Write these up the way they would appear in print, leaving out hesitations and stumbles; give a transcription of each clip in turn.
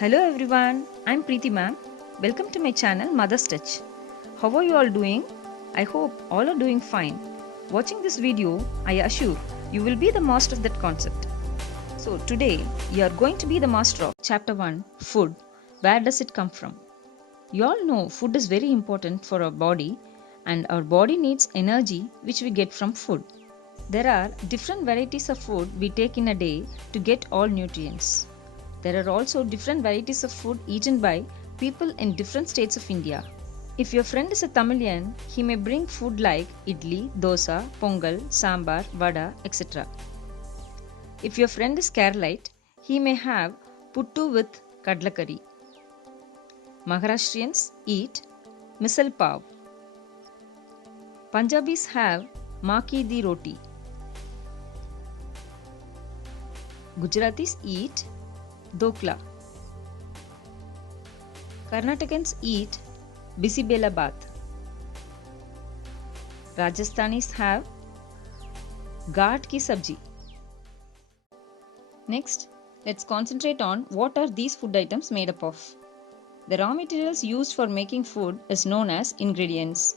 Hello everyone, I'm Preeti ma'am. Welcome to my channel Mother's Touch. How are you all doing? I hope all are doing fine. Watching this video, I assure you will be the master of that concept. So today, you are going to be the master of Chapter 1, Food. Where does it come from? You all know food is very important for our body and our body needs energy which we get from food. There are different varieties of food we take in a day to get all nutrients. There are also different varieties of food eaten by people in different states of India. If your friend is a Tamilian, he may bring food like idli, dosa, pongal, sambar, vada, etc. If your friend is Keralite, he may have puttu with kadlakari. Maharashtrians eat misal pav. Punjabis have maki di roti. Gujaratis eat dokla. Karnatakans eat bisibela bath. Rajasthanis have gaat ki sabji. Next, let's concentrate on what are these food items made up of. The raw materials used for making food is known as ingredients.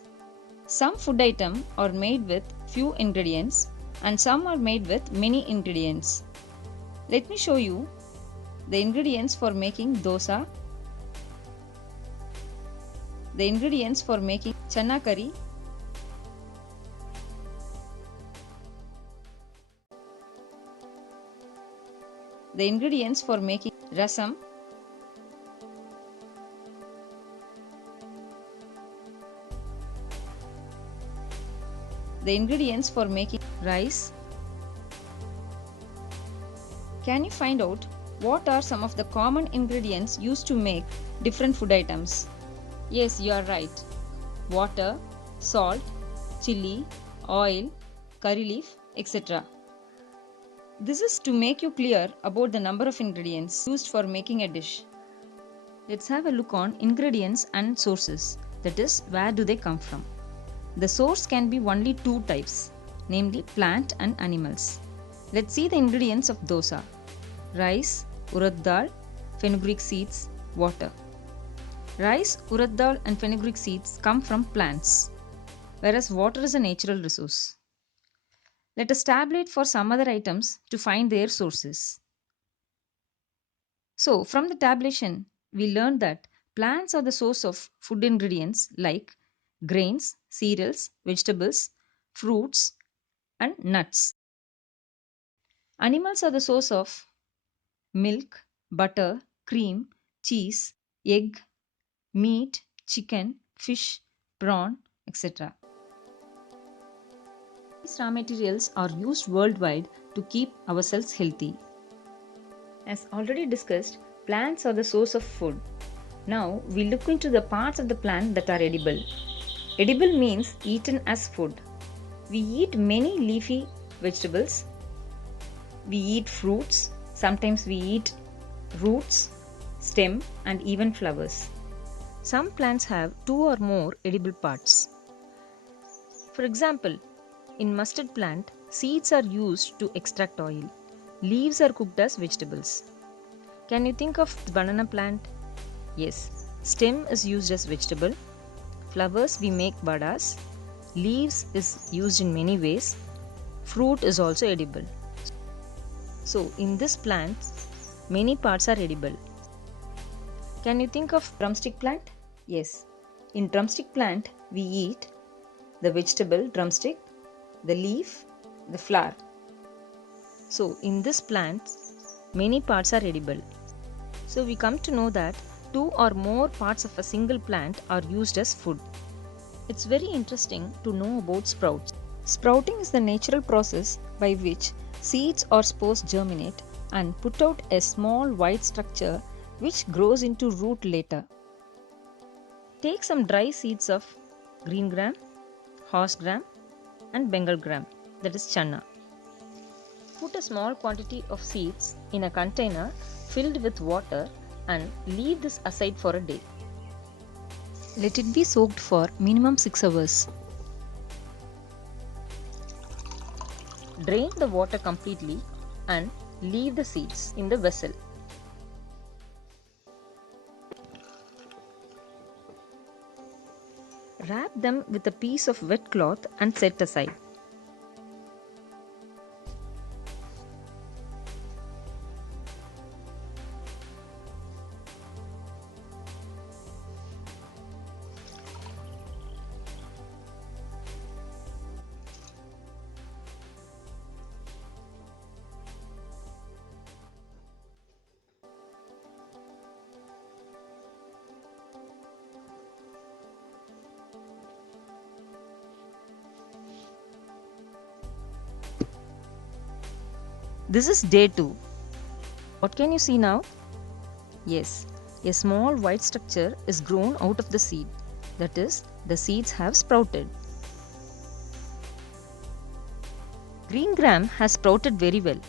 Some food items are made with few ingredients and some are made with many ingredients. Let me show you the ingredients for making dosa, the ingredients for making chana curry, the ingredients for making rasam, the ingredients for making rice. Can you find out what are some of the common ingredients used to make different food items? Yes, you are right. Water, salt, chili, oil, curry leaf, etc. This is to make you clear about the number of ingredients used for making a dish. Let's have a look on ingredients and sources. That is, where do they come from? The source can be only two types, namely plant and animals. Let's see the ingredients of dosa. Rice, urad dal, fenugreek seeds, water. Rice, urad dal and fenugreek seeds come from plants, whereas water is a natural resource. Let us tabulate for some other items to find their sources. So, from the tabulation, we learned that plants are the source of food ingredients like grains, cereals, vegetables, fruits, and nuts. Animals are the source of milk, butter, cream, cheese, egg, meat, chicken, fish, prawn, etc. These raw materials are used worldwide to keep ourselves healthy. As already discussed, plants are the source of food. Now we look into the parts of the plant that are edible. Edible means eaten as food. We eat many leafy vegetables. We eat fruits. Sometimes we eat roots, stem, and even flowers. Some plants have two or more edible parts. For example, in mustard plant, seeds are used to extract oil. Leaves are cooked as vegetables. Can you think of the banana plant? Yes, stem is used as vegetable. Flowers we make vadas. Leaves is used in many ways. Fruit is also edible. So in this plant, many parts are edible. Can you think of drumstick plant? Yes, in drumstick plant we eat the vegetable drumstick, the leaf, the flower. So in this plant, many parts are edible. So we come to know that two or more parts of a single plant are used as food. It's very interesting to know about sprouts. Sprouting is the natural process by which seeds or spores germinate and put out a small white structure which grows into root later. Take some dry seeds of green gram, horse gram and Bengal gram, that is channa. Put a small quantity of seeds in a container filled with water and leave this aside for a day. Let it be soaked for minimum 6 hours. Drain the water completely and leave the seeds in the vessel. Wrap them with a piece of wet cloth and set aside. This is day 2. What can you see now? Yes, a small white structure is grown out of the seed. That is, the seeds have sprouted. Green gram has sprouted very well.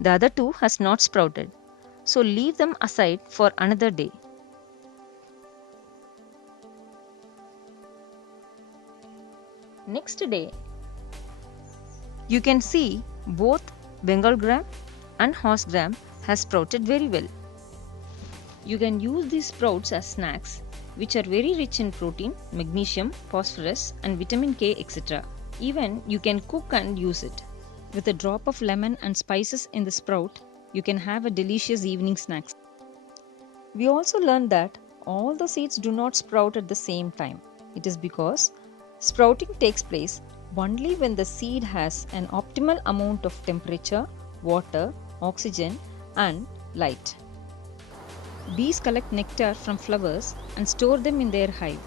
The other two has not sprouted. So leave them aside for another day. Next day, you can see both Bengal gram and horse gram has sprouted very well. You can use these sprouts as snacks, which are very rich in protein, magnesium, phosphorus and vitamin K, etc. Even you can cook and use it. With a drop of lemon and spices in the sprout, you can have a delicious evening snack. We also learned that all the seeds do not sprout at the same time. It is because sprouting takes place only when the seed has an optimal amount of temperature, water, oxygen and light. Bees collect nectar from flowers and store them in their hive.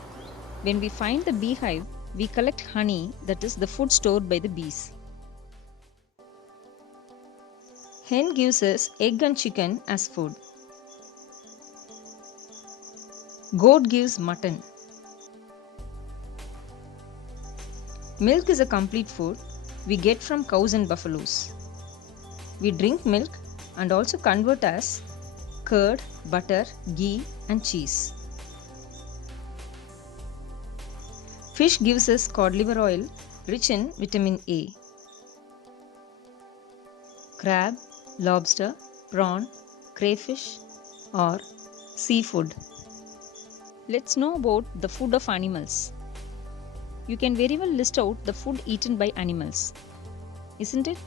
When we find the beehive, we collect honey, that is the food stored by the bees. Hen gives us egg and chicken as food. Goat gives mutton. Milk is a complete food we get from cows and buffaloes. We drink milk and also convert as curd, butter, ghee and cheese. Fish gives us cod liver oil rich in vitamin A. Crab, lobster, prawn, crayfish or seafood. Let's know about the food of animals. You can very well list out the food eaten by animals, isn't it?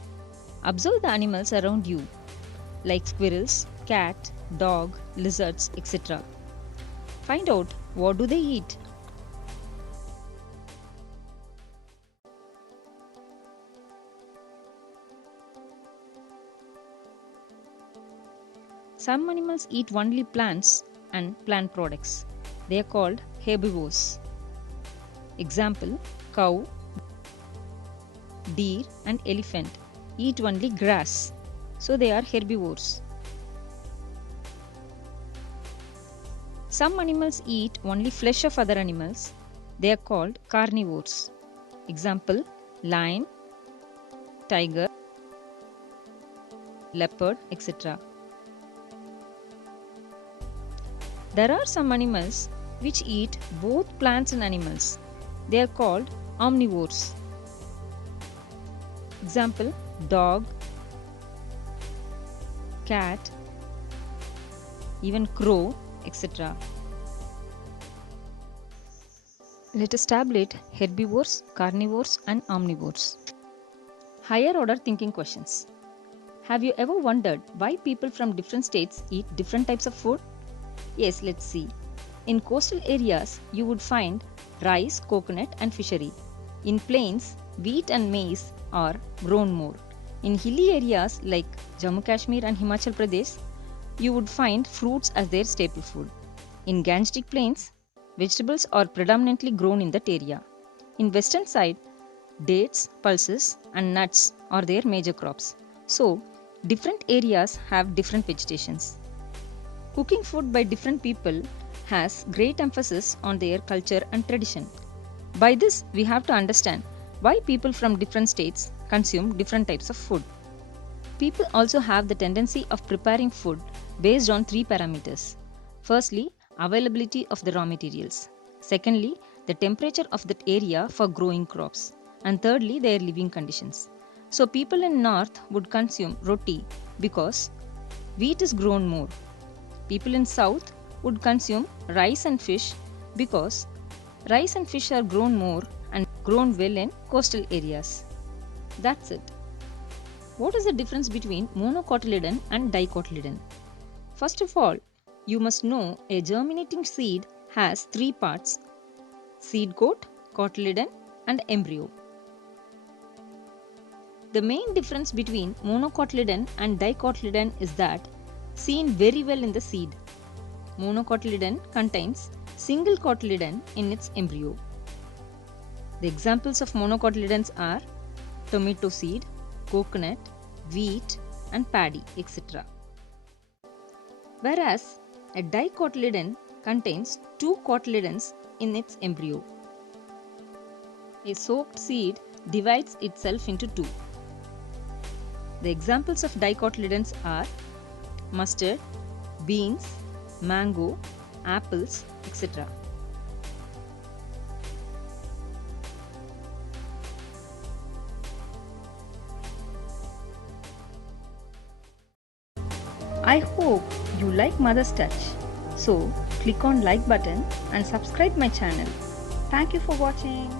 Observe the animals around you, like squirrels, cat, dog, lizards, etc. Find out what do they eat. Some animals eat only plants and plant products. They are called herbivores. Example, cow, deer and elephant eat only grass, so they are herbivores. Some animals eat only flesh of other animals. They are called carnivores. Example, lion, tiger, leopard, etc. There are some animals which eat both plants and animals. They are called omnivores. Example, dog, cat, even crow, etc. Let us tabulate herbivores, carnivores and omnivores. Higher order thinking questions. Have you ever wondered why people from different states eat different types of food? Yes, let's see. In coastal areas, you would find rice, coconut and fishery. In plains, wheat and maize are grown more. In hilly areas like Jammu Kashmir and Himachal Pradesh, you would find fruits as their staple food. In Gangetic plains, vegetables are predominantly grown in that area. In western side, dates, pulses and nuts are their major crops. So, different areas have different vegetations. Cooking food by different people has great emphasis on their culture and tradition. By this, we have to understand why people from different states consume different types of food. People also have the tendency of preparing food based on 3 parameters. Firstly, availability of the raw materials. Secondly, the temperature of that area for growing crops. And thirdly, their living conditions. So people in north would consume roti because wheat is grown more. People in south would consume rice and fish because Rice and fish are grown more and grown well in coastal areas. That's it. What is the difference between monocotyledon and dicotyledon? First of all, you must know a germinating seed has three parts: seed coat, cotyledon, and embryo. The main difference between monocotyledon and dicotyledon is that seen very well in the seed. Monocotyledon contains single cotyledon in its embryo. The examples of monocotyledons are tomato seed, coconut, wheat, and paddy, etc. Whereas a dicotyledon contains two cotyledons in its embryo. A soaked seed divides itself into two. The examples of dicotyledons are mustard, beans, mango, apples, etc. I hope you like Mother's Touch. So click on like button and subscribe my channel. Thank you for watching.